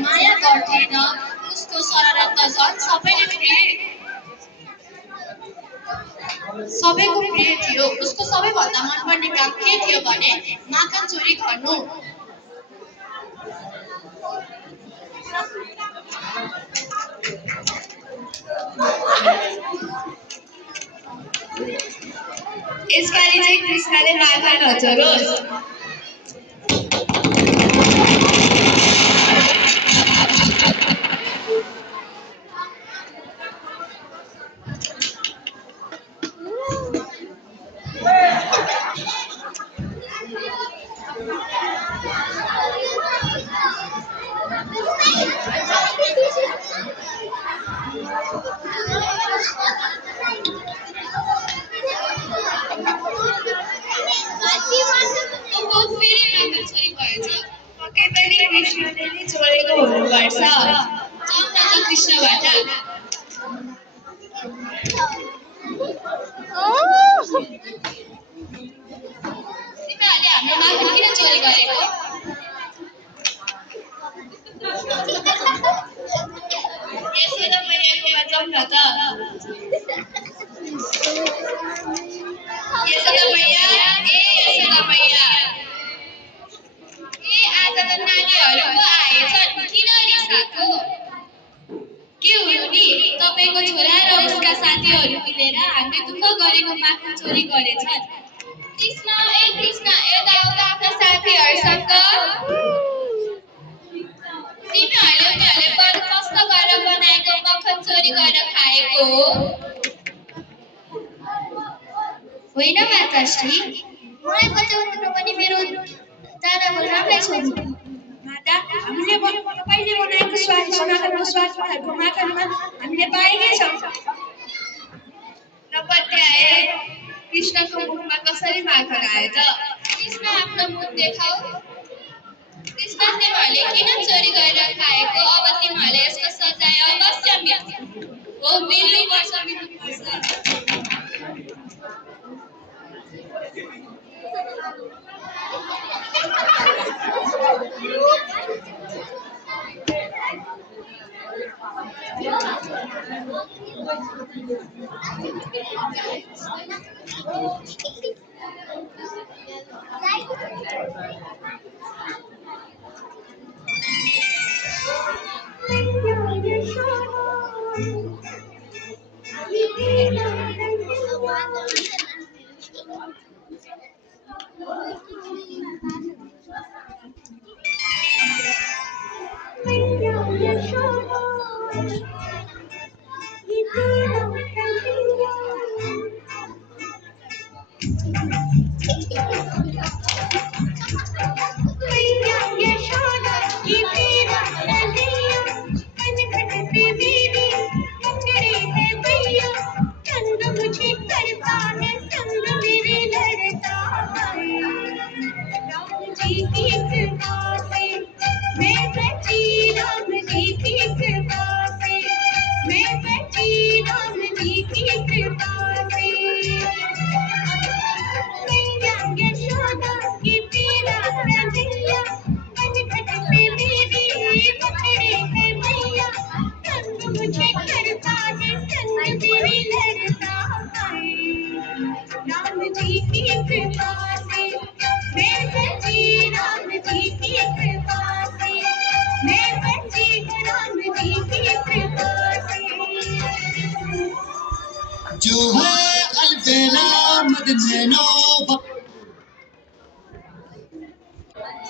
माया गर्थेन उसको शरारत त झन् सबैको प्रिय थियो। उसको सबैभन्दा मनपर्ने काम के थियो भने माखन चोरी गर्नु। यसपालि चाहिँ कृष्णले माखन नचोरोस्। पक्कै पनि कृष्णले नै चोरेको हुनुपर्छ। जाउँ न त कृष्णबाट। तिमीहरूले हाम्रो माखन किन चोरी गरेको? यशोदा मैयाकोमा जाउँ न त। यशोदा मैया, यशोदा मैया। आज त नानीहरू पो आएछन्, किन रिसाएको? के हो नि तपाईको छोरा र उसका साथीहरू मिलेर हामीले दुःख गरेको माखन चोरी गरेछन्। कृष्ण यता आउँदा आफ्ना साथीहरूसँग तिमीहरूले उनीहरूले बरु कष्ट गरेर बनाएको मक्खन चोरी गरेर खाएको हो। होइन माताश्री, मलाई बचाउनु नभनी मेरो दादा बलरामलाई सोध्नु। माता, हामीले तपाईँले बनाएको स्वादिष्ट माखनको स्वादको माखनमा हामीले पाएकै छौँ। नपत्याए कृष्णको मुखमा कसरी माखन आयो त? कृष्ण आफ्नो मुख देखाऊ। कृष्ण तिमीहरूले किन चोरी गरेर खाएको? अब तिमीहरूले यसको सजाय अवश्य मिल्नुपर्छ। जो है अलबेला मदनैनो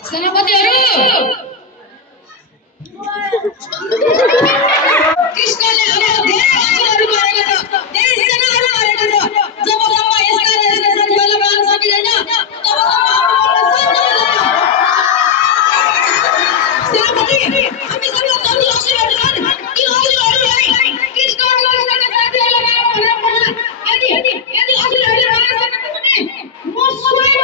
सेनापतिहरू कृष्णले अब धेरै असुरहरू गरेको छ, धेरै सेनाहरू गरेको छ। जबसम्म यसका बलवान सकिँदैन तबसम्म सेनापति हामीसँग जति असुरहरू छन् ती असुरहरूलाई कृष्णको साथीहरूलाई मार्न पर्छ। यदि असुरहरूले मार्न सकेन भने म स्वयं